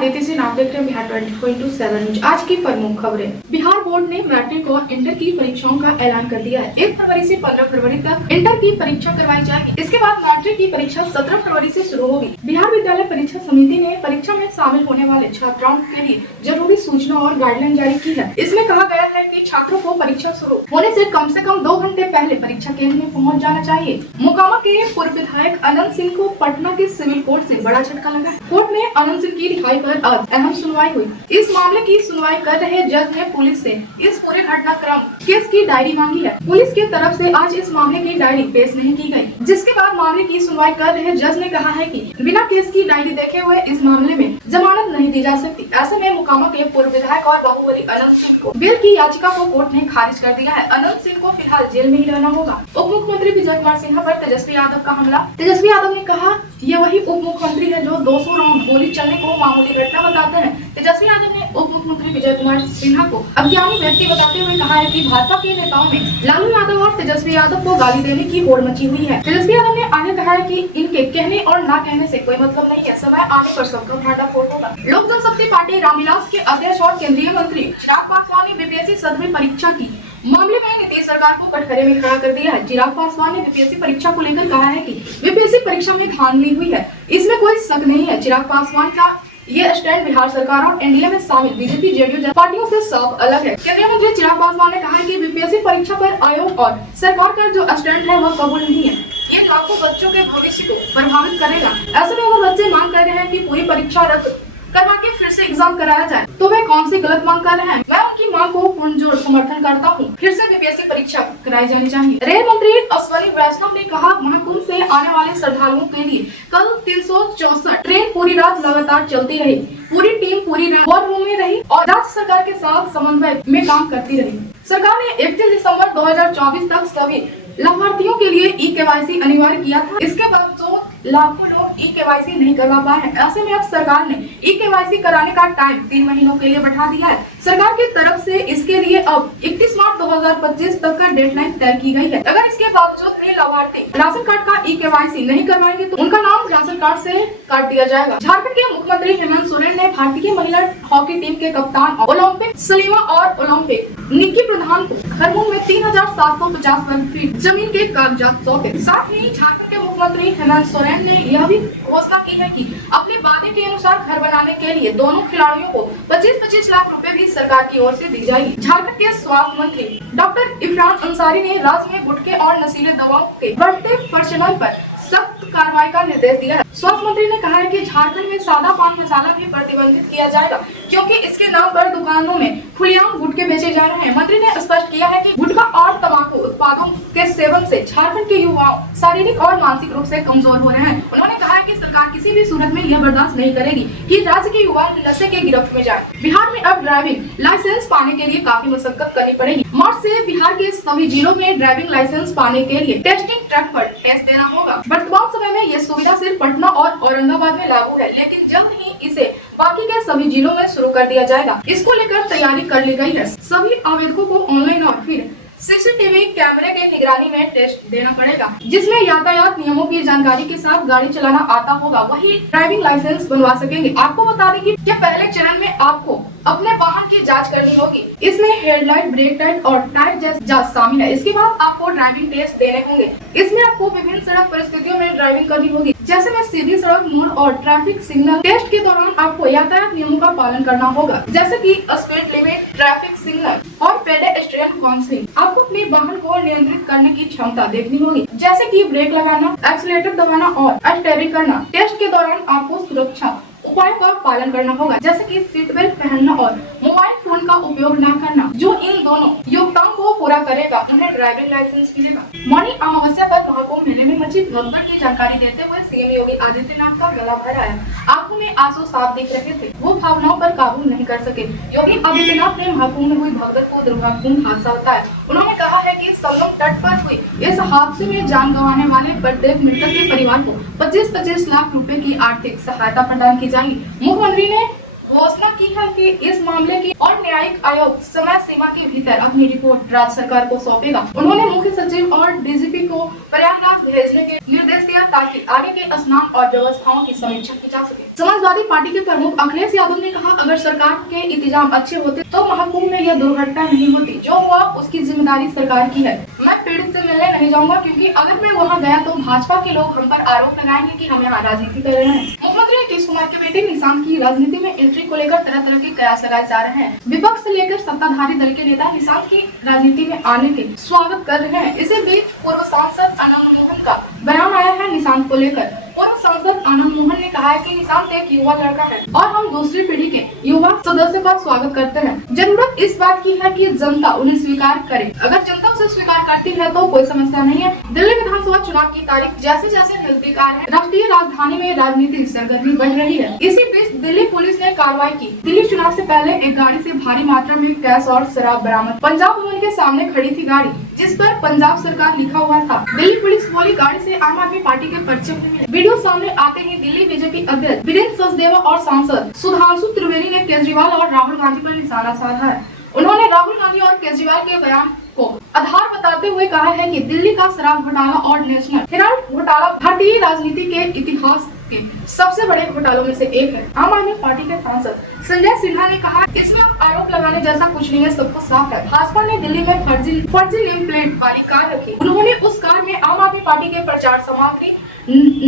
आदित्य सिंह, आप देख रहे हैं बिहार 24/7 न्यूज। आज की प्रमुख खबरें। बिहार बोर्ड ने मैट्रिक और इंटर की परीक्षाओं का ऐलान कर दिया है। 1 फरवरी से 15 फरवरी तक इंटर की परीक्षा करवाई जाएगी। इसके बाद मैट्रिक की परीक्षा 17 फरवरी से शुरू होगी। बिहार विद्यालय परीक्षा समिति ने परीक्षा में शामिल होने वाले छात्राओं के लिए जरूरी सूचना और गाइडलाइन जारी की है। इसमें कहा गया है कि छात्रों को परीक्षा शुरू होने से कम 2 घंटे पहले परीक्षा केंद्र में पहुँच जाना चाहिए। मोकामा के पूर्व विधायक अनंत सिंह को पटना के सिविल कोर्ट से बड़ा झटका लगा। कोर्ट में अनंत सिंह की रिहाई पर आज अहम सुनवाई हुई। इस मामले की सुनवाई कर रहे जज ने पुलिस से इस पूरे घटनाक्रम केस की डायरी मांगी है। पुलिस की तरफ से आज इस मामले की डायरी पेश नहीं की गई, जिसके बाद मामले की सुनवाई कर रहे जज ने कहा है कि बिना केस की डायरी देखे हुए इस मामले में जमानत नहीं दी जा सकती। ऐसे में मोकामा के पूर्व विधायक और बाहुबली अनंत सिंह को बेल की याचिका को कोर्ट ने खारिज कर दिया है। अनंत सिंह को फिलहाल जेल में ही रहना होगा। उप मुख्यमंत्री विजय कुमार सिन्हा पर तेजस्वी यादव का हमला। तेजस्वी यादव ने कहा, ये वही उप मुख्यमंत्री है जो 200 राउंड गोली चलने को मामूली घटना बताते हैं। तेजस्वी यादव ने उप मुख्यमंत्री विजय कुमार सिन्हा को अज्ञानी व्यक्ति बताते हुए कहा है कि भाजपा के नेताओं में लालू यादव और तेजस्वी यादव को गाली देने की होड़ मची हुई है। तेजस्वी यादव ने आगे कहा है कि इनके कहने और ना कहने से कोई मतलब नहीं है। समय आने पर सबका भांडाफोड़ होगा। लोक जनशक्ति पार्टी रामविलास के अध्यक्ष और केंद्रीय मंत्री चिराग पासवान ने बीपीएससी 7वीं परीक्षा की मामले में नीतीश सरकार को कटघरे में खड़ा कर दिया है। चिराग पासवान ने बीपीएससी परीक्षा को लेकर कहा है कि बीपीएससी परीक्षा में धांधली हुई है, इसमें कोई शक नहीं है। चिराग पासवान का ये स्टैंड बिहार सरकार और एनडीए में शामिल बीजेपी जेडीयू पार्टियों से साफ अलग है। केंद्रीय मंत्री चिराग पासवान ने कहा है कि बीपीएससी परीक्षा पर आयोग और सरकार का जो स्टैंड है वह कबूल नहीं है। ये लाखों बच्चों के भविष्य को प्रभावित करेगा। ऐसे में अगर बच्चे मांग कर रहे हैं कि पूरी परीक्षा रद्द करवा के फिर से एग्जाम कराया जाए, तो वे कौन सी गलत मांग कर रहे हैं। मैं उनकी मांग को पुरजोर समर्थन करता हूँ। फिर से बीपीएससी परीक्षा कराई जानी चाहिए। रेल मंत्री अश्विनी वैष्णव ने कहा, महाकुंभ से आने वाले श्रद्धालुओं के लिए कल 364 ट्रेन पूरी रात लगातार चलती रही। पूरी टीम पूरी रात वॉर रूम में रही और राज्य सरकार के साथ समन्वय में काम करती रही। सरकार ने 31 दिसंबर 2024 तक सभी लाभार्थियों के लिए ई-केवाईसी अनिवार्य किया था। इसके बावजूद लाखों लोग ई-केवाईसी नहीं करवा पाए हैं। ऐसे में अब सरकार ने ई-केवाईसी कराने का टाइम 3 महीनों के लिए बढ़ा दिया है। सरकार की तरफ से इसके लिए अब 31 मार्च 2025 तक का डेडलाइन तय की गई है। अगर इसके बावजूद भी लाभार्थी राशन कार्ड का ई-केवाईसी नहीं करवाएंगे तो उनका नाम राशन कार्ड से काट दिया जाएगा। झारखंड के मुख्यमंत्री हेमंत सोरेन ने भारतीय महिला हॉकी टीम के कप्तान ओलंपिक सलीमा और ओलंपिक निक्की प्रधान को खरगोन में 3750 वर्ग फीट जमीन के कागजात सौंपे। साथ ही झारखंड के मुख्यमंत्री हेमंत सोरेन ने यह भी घोषणा की है कि अपने वादे के अनुसार घर बनाने के लिए दोनों खिलाड़ियों को 25-25 लाख रुपए भी सरकार की ओर से दी जाएगी। झारखंड के स्वास्थ्य मंत्री डॉक्टर इरफान अंसारी ने राज्य में गुटखे और नशीले दवाओं के बढ़ते प्रचलन पर सख्त कार्रवाई का निर्देश दिया है। स्वास्थ्य मंत्री ने कहा है कि झारखंड में सादा पान मसाला भी प्रतिबंधित किया जाएगा, क्योंकि इसके नाम पर दुकानों में खुलेआम गुटखे बेचे जा रहे हैं। मंत्री ने स्पष्ट किया है कि गुटखा और तंबाकू उत्पादों के सेवन से झारखंड के युवाओं शारीरिक और मानसिक रूप से कमजोर हो रहे हैं। उन्होंने कहा है कि सरकार किसी भी सूरत में यह बर्दाश्त नहीं करेगी कि राज्य के युवा नशे के गिरफ्त में जाए। बिहार में अब ड्राइविंग लाइसेंस पाने के लिए काफी मशक्कत करनी पड़ेगी। मार्च से बिहार के सभी जिलों में ड्राइविंग लाइसेंस पाने के लिए टेस्टिंग ट्रक पर टेस्ट देना होगा। वर्तमान समय में यह सुविधा सिर्फ पटना और औरंगाबाद में लागू है, लेकिन जल्द ही इसे बाकी के सभी जिलों में शुरू कर दिया जाएगा। इसको लेकर तैयारी कर ली गई है। सभी आवेदकों को ऑनलाइन और फिर सीसीटीवी कैमरे के निगरानी में टेस्ट देना पड़ेगा, जिसमें यातायात नियमों की जानकारी के साथ गाड़ी चलाना आता होगा, वही ड्राइविंग लाइसेंस बनवा सकेंगे। आपको बता दें कि पहले चरण में आपको अपने वाहन की जांच करनी होगी। इसमें हेडलाइट, ब्रेक लाइट और टायर जैसी जांच शामिल है। इसके बाद आपको ड्राइविंग टेस्ट देने होंगे। इसमें आपको विभिन्न सड़क परिस्थितियों में ड्राइविंग करनी होगी, जैसे में सीधी सड़क, मोड़ और ट्रैफिक सिग्नल। टेस्ट के दौरान आपको यातायात नियमों का पालन करना होगा, जैसे कि स्पीड लिमिट, ट्रैफिक सिग्नल और पेडेस्ट्रियन क्रॉसिंग। आपको अपने वाहन को नियंत्रित करने की क्षमता देखनी होगी, जैसे कि ब्रेक लगाना, एक्सीलरेटर दबाना और स्टीयरिंग करना। टेस्ट के दौरान आपको सुरक्षा उपायों का पालन करना होगा, जैसे कि सीट बेल्ट पहनना और मोबाइल फोन का उपयोग न करना। जो इन दोनों योग्यताओं को पूरा करेगा उन्हें ड्राइविंग लाइसेंस मिलेगा। मौनी अमावस्या पर महाकुंभ मेले में मची भगदड़ की जानकारी देते हुए सीएम योगी आदित्यनाथ का गला भर आया। आंखों में आंसू साफ दिख रहे थे, वो भावनाओं पर काबू नहीं कर सके। योगी आदित्यनाथ ने महाकुंभ में हुई भगदड़ को दुर्भाग्यपूर्ण हादसा बताया। उन्होंने कहा है कि संगम तट पर हुई इस हादसे में जान गंवाने वाले प्रत्येक मृतक के परिवार को 25-25 लाख रुपए की आर्थिक सहायता प्रदान की जाएगी। मुख्यमंत्री ने घोषणा की है कि इस मामले की और न्यायिक आयोग समय सीमा के भीतर अपनी रिपोर्ट राज्य सरकार को सौंपेगा। उन्होंने मुख्य सचिव और डीजीपी को प्रयागराज भेजने के निर्देश दिया ताकि आगे के स्नान और व्यवस्थाओं की समीक्षा की जा सके। समाजवादी पार्टी के प्रमुख अखिलेश यादव ने कहा, अगर सरकार के इंतजाम अच्छे होते तो महाकुंभ में यह दुर्घटना नहीं होती। जो हुआ उसकी जिम्मेदारी सरकार की है। मैं पीड़ित से मिलने नहीं जाऊंगा, क्योंकि अगर मैं वहां गया तो भाजपा के लोग हम पर आरोप लगाएंगे कि हम यहाँ राजनीति कर रहे हैं। मुख्यमंत्री नीतीश कुमार के बेटे निशांत की राजनीति में एंट्री को लेकर तरह तरह के कयास लगाए जा रहे हैं। विपक्ष से लेकर सत्ताधारी दल के नेता निशांत की राजनीति में आने के स्वागत कर रहे हैं। इसी बीच पूर्व सांसद आनंद मोहन का बयान आया है निशांत को लेकर। पूर्व सांसद आनंद मोहन ने कहा है कि निशांत एक युवा लड़का है और हम दूसरी पीढ़ी के युवा सदस्यों का स्वागत करते हैं। जरूरत इस बात की है कि जनता उन्हें स्वीकार करे। अगर जनता उसे स्वीकार करती है तो कोई समस्या नहीं है। दिल्ली विधानसभा चुनाव की तारीख जैसे जैसे नजदीक आ रही है, राष्ट्रीय राजधानी में राजनीतिक सरगर्मी बढ़ रही है। इसी बीच दिल्ली पुलिस ने कार्रवाई की। दिल्ली चुनाव से पहले एक गाड़ी से भारी मात्रा में कैश और शराब बरामद। पंजाब भवन के सामने खड़ी थी गाड़ी जिस पर पंजाब सरकार लिखा हुआ था। दिल्ली पुलिस बोली गाड़ी से आम आदमी पार्टी के पर्चे मिले। वीडियो सामने आते ही दिल्ली बीजेपी अध्यक्ष वीरेंद्र सचदेवा और सांसद सुधांशु त्रिवेदी ने केजरीवाल और राहुल गांधी पर निशाना साधा है। उन्होंने राहुल गांधी और केजरीवाल के बयान को आधार बताते हुए कहा है कि दिल्ली का शराब घोटाला और नेशनल हेराल्ड घोटाला भारतीय राजनीति के इतिहास के सबसे बड़े घोटालों में से एक है। आम आदमी पार्टी के सांसद संजय सिन्हा ने कहा, इसमें आरोप लगाने जैसा कुछ नहीं है, सब कुछ साफ है। भाजपा ने दिल्ली में फर्जी नेम प्लेट वाली कार रखी। उन्होंने उस कार में आम आदमी पार्टी के प्रचार सामग्री,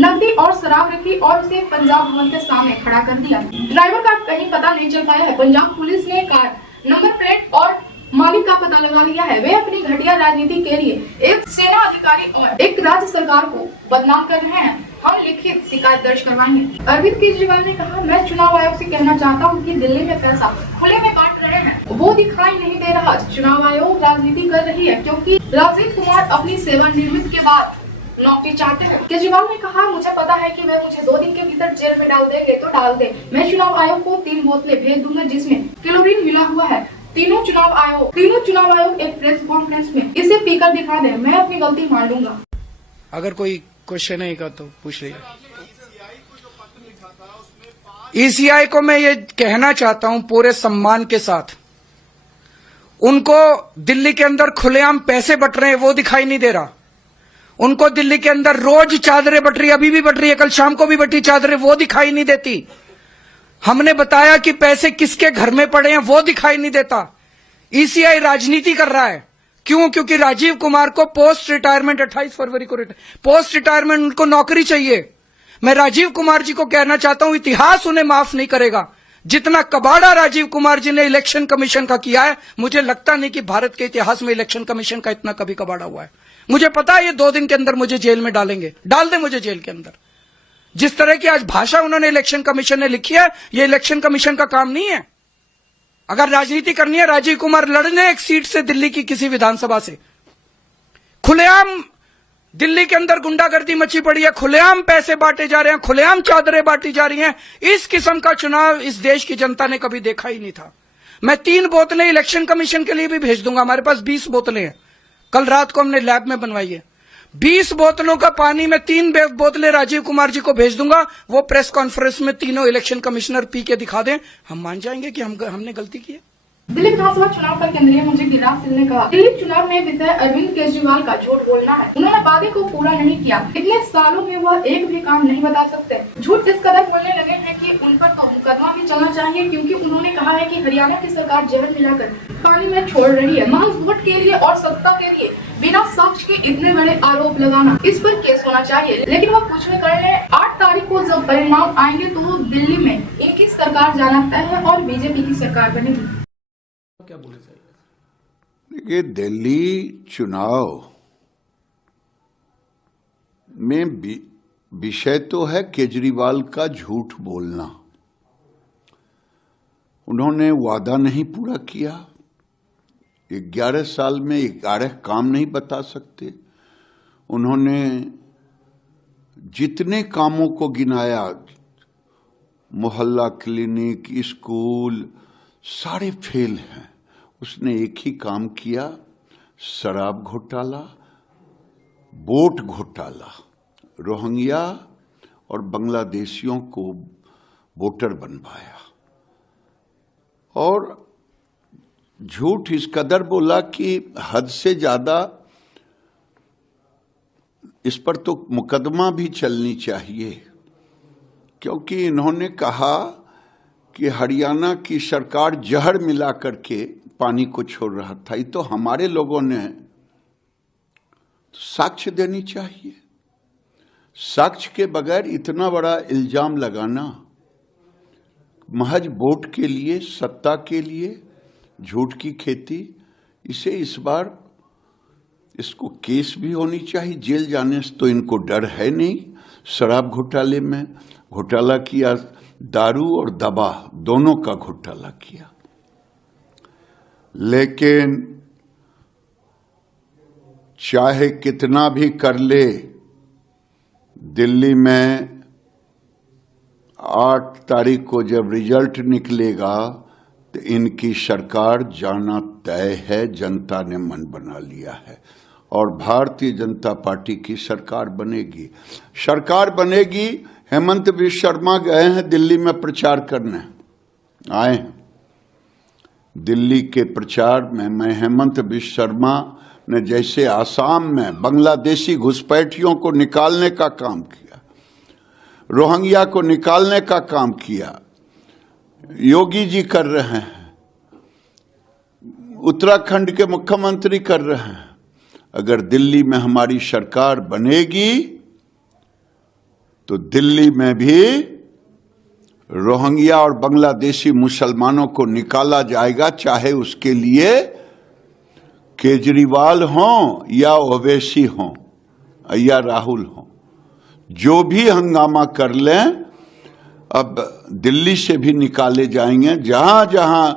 नकदी और शराब रखी और उसे पंजाब भवन के सामने खड़ा कर दिया। ड्राइवर का कहीं पता नहीं चल पाया है। पंजाब पुलिस ने कार नंबर प्लेट और मालिक का पता लगा लिया है। वे अपनी घटिया राजनीति के लिए एक सेना अधिकारी और एक राज्य सरकार को बदनाम कर रहे हैं। हम लिखित शिकायत दर्ज करवाएंगे। अरविंद केजरीवाल ने कहा, मैं चुनाव आयोग से कहना चाहता हूं कि दिल्ली में पैसा खुले में बांट रहे हैं, वो दिखाई नहीं दे रहा। चुनाव आयोग राजनीति कर रही है क्योंकि राजीव कुमार अपनी सेवानिवृत्ति के बाद नौकरी चाहते हैं। केजरीवाल ने कहा, मुझे पता है कि वे मुझे 2 दिन के भीतर जेल में डाल देंगे तो डाल दे। मैं चुनाव आयोग को 3 बोतलें भेज दूंगा जिसमें क्लोरीन मिला हुआ है। तीनों चुनाव आयोग एक प्रेस कॉन्फ्रेंस में इसे पीकर दिखा दे। मैं अपनी गलती मान लूंगा। अगर कोई क्वेश्चन है तो पूछ लीजिए। ईसीआई को मैं ये कहना चाहता हूं पूरे सम्मान के साथ, उनको दिल्ली के अंदर खुलेआम पैसे बट रहे हैं वो दिखाई नहीं दे रहा। उनको दिल्ली के अंदर रोज चादरें बट रही, अभी भी बट रही है, कल शाम को भी बटी चादरें, वो दिखाई नहीं देती। हमने बताया कि पैसे किसके घर में पड़े हैं वो दिखाई नहीं देता। ईसीआई राजनीति कर रहा है। क्यों? क्योंकि राजीव कुमार को पोस्ट रिटायरमेंट 28 फरवरी को पोस्ट रिटायरमेंट उनको नौकरी चाहिए। मैं राजीव कुमार जी को कहना चाहता हूं, इतिहास उन्हें माफ नहीं करेगा। जितना कबाड़ा राजीव कुमार जी ने इलेक्शन कमीशन का किया है, मुझे लगता नहीं कि भारत के इतिहास में इलेक्शन कमीशन का इतना कभी कबाड़ा हुआ है। मुझे पता है ये 2 दिन के अंदर मुझे जेल में डालेंगे, डाल दे मुझे जेल के अंदर। जिस तरह की आज भाषा उन्होंने इलेक्शन कमीशन ने लिखी है, ये इलेक्शन कमीशन का काम नहीं है। अगर राजनीति करनी है, राजीव कुमार लड़ने एक सीट से दिल्ली की किसी विधानसभा से। खुलेआम दिल्ली के अंदर गुंडागर्दी मची पड़ी है, खुलेआम पैसे बांटे जा रहे हैं, खुलेआम चादरें बांटी जा रही हैं। इस किस्म का चुनाव इस देश की जनता ने कभी देखा ही नहीं था। मैं 3 बोतलें इलेक्शन कमीशन के लिए भी भेज दूंगा। हमारे पास 20 बोतलें हैं, कल रात को हमने लैब में बनवाई है। 20 बोतलों का पानी में 3 बोतलें राजीव कुमार जी को भेज दूंगा। वो प्रेस कॉन्फ्रेंस में तीनों इलेक्शन कमिश्नर पी के दिखा दें, हम मान जाएंगे कि हमने गलती की है। दिल्ली विधानसभा चुनाव पर केंद्रीय मंत्री गिरिराज सिंह ने कहा, दिल्ली चुनाव में विजय अरविंद केजरीवाल का झूठ बोलना है। उन्होंने वादे को पूरा नहीं किया। इतने सालों में वह एक भी काम नहीं बता सकते। झूठ इस कदर बोलने लगे हैं कि उन पर तो मुकदमा भी चलना चाहिए, क्योंकि उन्होंने कहा है कि हरियाणा की सरकार जहर मिलाकर पानी में छोड़ रही है। महज वोट के लिए और सत्ता के लिए बिना साक्ष्य के इतने बड़े आरोप लगाना, इस पर केस होना चाहिए। लेकिन वह कुछ नहीं कर रहे। 8 तारीख को जब परिणाम आएंगे तो दिल्ली में इनकी सरकार जाना तय है और बीजेपी की सरकार बनेगी। क्या बोले सर? देखिए, दिल्ली चुनाव में विषय तो है केजरीवाल का झूठ बोलना। उन्होंने वादा नहीं पूरा किया। 11 साल में 11 काम नहीं बता सकते। उन्होंने जितने कामों को गिनाया, मोहल्ला क्लिनिक, स्कूल, सारे फेल हैं। उसने एक ही काम किया, शराब घोटाला, वोट घोटाला, रोहिंग्या और बांग्लादेशियों को वोटर बनवाया। और झूठ इस कदर बोला कि हद से ज्यादा। इस पर तो मुकदमा भी चलनी चाहिए, क्योंकि इन्होंने कहा कि हरियाणा की सरकार जहर मिला करके पानी को छोड़ रहा था। ये तो हमारे लोगों ने साक्ष्य देनी चाहिए। साक्ष्य के बगैर इतना बड़ा इल्जाम लगाना, महज वोट के लिए, सत्ता के लिए झूठ की खेती, इसे इस बार इसको केस भी होनी चाहिए। जेल जाने से तो इनको डर है नहीं। शराब घोटाले में घोटाला किया, दारू और दवा दोनों का घोटाला किया। लेकिन चाहे कितना भी कर ले, दिल्ली में 8 तारीख को जब रिजल्ट निकलेगा तो इनकी सरकार जाना तय है। जनता ने मन बना लिया है और भारतीय जनता पार्टी की सरकार बनेगी। सरकार बनेगी। हेमंत बिश्व शर्मा गए हैं दिल्ली में प्रचार करने, आए हैं दिल्ली के प्रचार में। मैं हेमंत बिश्व शर्मा ने जैसे आसाम में बांग्लादेशी घुसपैठियों को निकालने का काम किया, रोहिंग्या को निकालने का काम किया, योगी जी कर रहे हैं, उत्तराखंड के मुख्यमंत्री कर रहे हैं। अगर दिल्ली में हमारी सरकार बनेगी तो दिल्ली में भी रोहिंग्या और बांग्लादेशी मुसलमानों को निकाला जाएगा, चाहे उसके लिए केजरीवाल हों या ओवैसी हों या राहुल हों। जो भी हंगामा कर लें, अब दिल्ली से भी निकाले जाएंगे। जहां जहां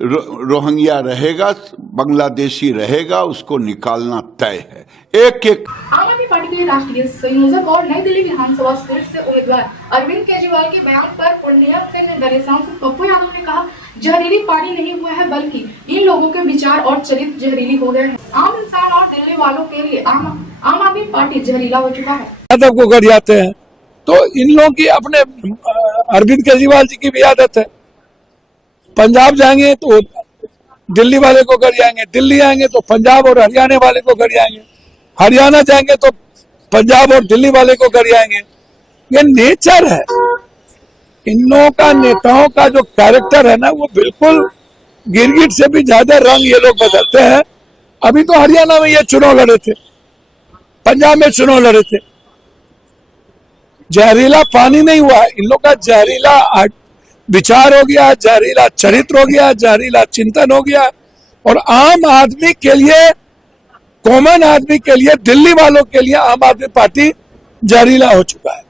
रोहिंग्या रहेगा, बांग्लादेशी रहेगा, उसको निकालना तय है। एक एक आम आदमी पार्टी के राष्ट्रीय संयोजक और नई दिल्ली विधानसभा सीट से उम्मीदवार अरविंद केजरीवाल के बयान पर पूर्णिया से निर्दलीय सांसद पप्पू यादव ने कहा, जहरीली पानी नहीं हुआ है, बल्कि इन लोगों के विचार और चरित्र जहरीली हो गए हैं। आम इंसान और दिल्ली वालों के लिए आम आदमी पार्टी जहरीला हो चुका है। यादव को कर जाते हैं तो इन लोगों की, अपने अरविंद केजरीवाल जी की भी आदत है। पंजाब जाएंगे तो दिल्ली वाले को कर जाएंगे, दिल्ली आएंगे तो पंजाब और हरियाणा वाले को कर जाएंगे, हरियाणा जाएंगे तो पंजाब और दिल्ली वाले को कर जाएंगे। ये नेचर है इन लोगों का। नेताओं का जो कैरेक्टर है ना, वो बिल्कुल गिरगिट से भी ज्यादा रंग ये लोग बदलते हैं। अभी तो हरियाणा में ये चुनाव लड़े थे, पंजाब में चुनाव लड़े थे। जहरीला पानी नहीं हुआ, इन लोग का जहरीला विचार हो गया, जहरीला चरित्र हो गया, जहरीला चिंतन हो गया। और आम आदमी के लिए, कॉमन आदमी के लिए, दिल्ली वालों के लिए आम आदमी पार्टी जहरीला हो चुका है।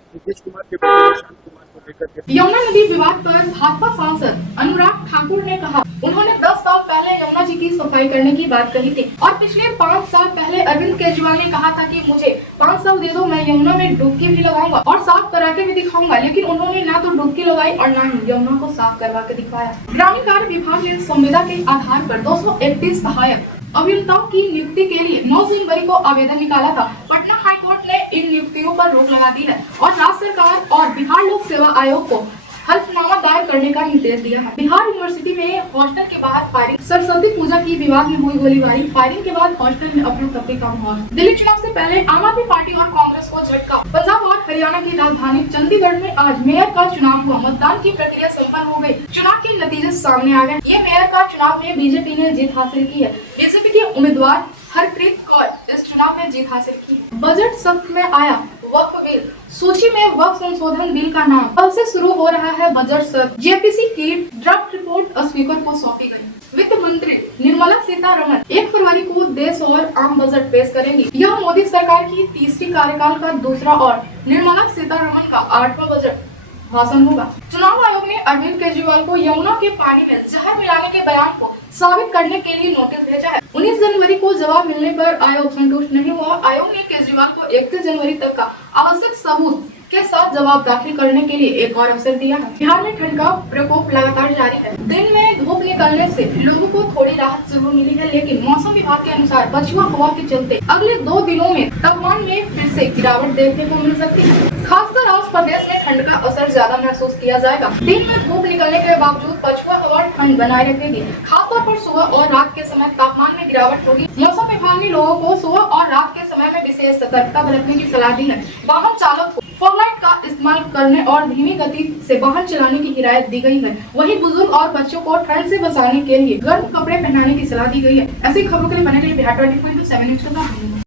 यमुना नदी विवाद पर भाजपा सांसद अनुराग ठाकुर ने कहा, उन्होंने 10 साल पहले यमुना जी की सफाई करने की बात कही थी और पिछले 5 साल पहले अरविंद केजरीवाल ने कहा था कि मुझे 500 दे दो, मैं यमुना में डुबकी भी लगाऊंगा और साफ करा के भी दिखाऊंगा। लेकिन उन्होंने ना तो डुबकी लगाई और ना ही यमुना को साफ करवा के दिखाया। ग्रामीण कार्य विभाग ने संविदा के आधार पर 231 सहायक अभियंताओं की नियुक्ति के लिए 9 जनवरी को आवेदन निकाला था। पटना हाईकोर्ट ने इन नियुक्तियों पर रोक लगा दी है और राज्य सरकार और बिहार लोक सेवा आयोग को हल्फनामा दायर करने का निर्देश दिया है। बिहार यूनिवर्सिटी में हॉस्टल के बाहर फायरिंग, सरस्वती पूजा की विवाद में हुई गोलीबारी, फायरिंग के बाद हॉस्टल में अपना तफरी का माहौल। दिल्ली चुनाव से पहले आम आदमी पार्टी और कांग्रेस को झटका। पंजाब और हरियाणा की राजधानी चंडीगढ़ में आज मेयर का चुनाव हुआ। मतदान की प्रक्रिया संपन्न हो गई, चुनाव के नतीजे सामने आ गए। ये मेयर का चुनाव में बीजेपी ने जीत हासिल की है। बीजेपी के उम्मीदवार हरप्रीत कौर इस चुनाव में जीत हासिल की। बजट सत्र में आया वक्फ बिल, सूची में वक्फ संशोधन बिल का नाम। कल से शुरू हो रहा है बजट सत्र। जेपीसी की ड्राफ्ट रिपोर्ट स्पीकर को सौंपी गई। वित्त मंत्री निर्मला सीतारमण 1 फरवरी को देश और आम बजट पेश करेंगी। यह मोदी सरकार की तीसरी कार्यकाल का दूसरा और निर्मला सीतारमण का 8वां बजट भाषण होगा। चुनाव आयोग ने अरविंद केजरीवाल को यमुना के पानी में जहर मिलाने के बयान को साबित करने के लिए नोटिस भेजा है। 19 जनवरी को जवाब मिलने पर आयोग संतुष्ट नहीं हुआ। आयोग ने केजरीवाल को 31 जनवरी तक का आवश्यक सबूत के साथ जवाब दाखिल करने के लिए एक और अवसर दिया है। बिहार में ठंड का प्रकोप लगातार जारी है। दिन में धूप निकलने से लोगों को थोड़ी राहत जरूर मिली है, लेकिन मौसम विभाग के अनुसार पछुआ हवा के चलते अगले 2 दिनों में तापमान में फिर से गिरावट देखने को मिल सकती है। खासकर आज प्रदेश में ठंड का असर ज्यादा महसूस किया जाएगा। दिन में धूप निकलने के बावजूद पछुआ और ठंड बनाए रखेगी। खासतौर पर सुबह और रात के समय तापमान में गिरावट होगी। मौसम विभाग ने लोगों को सुबह और रात के समय में विशेष सतर्कता बरतने की सलाह दी है। वाहन चालक को फॉगलाइट का इस्तेमाल करने और धीमी गति से वाहन चलाने की हिदायत दी गई है। वहीं बुजुर्ग और बच्चों को ठंड से बचाने के लिए गर्म कपड़े पहनाने की सलाह दी गई है। ऐसी खबरों के लिए बने रहिए बिहार 24/7 न्यूज़ के साथ।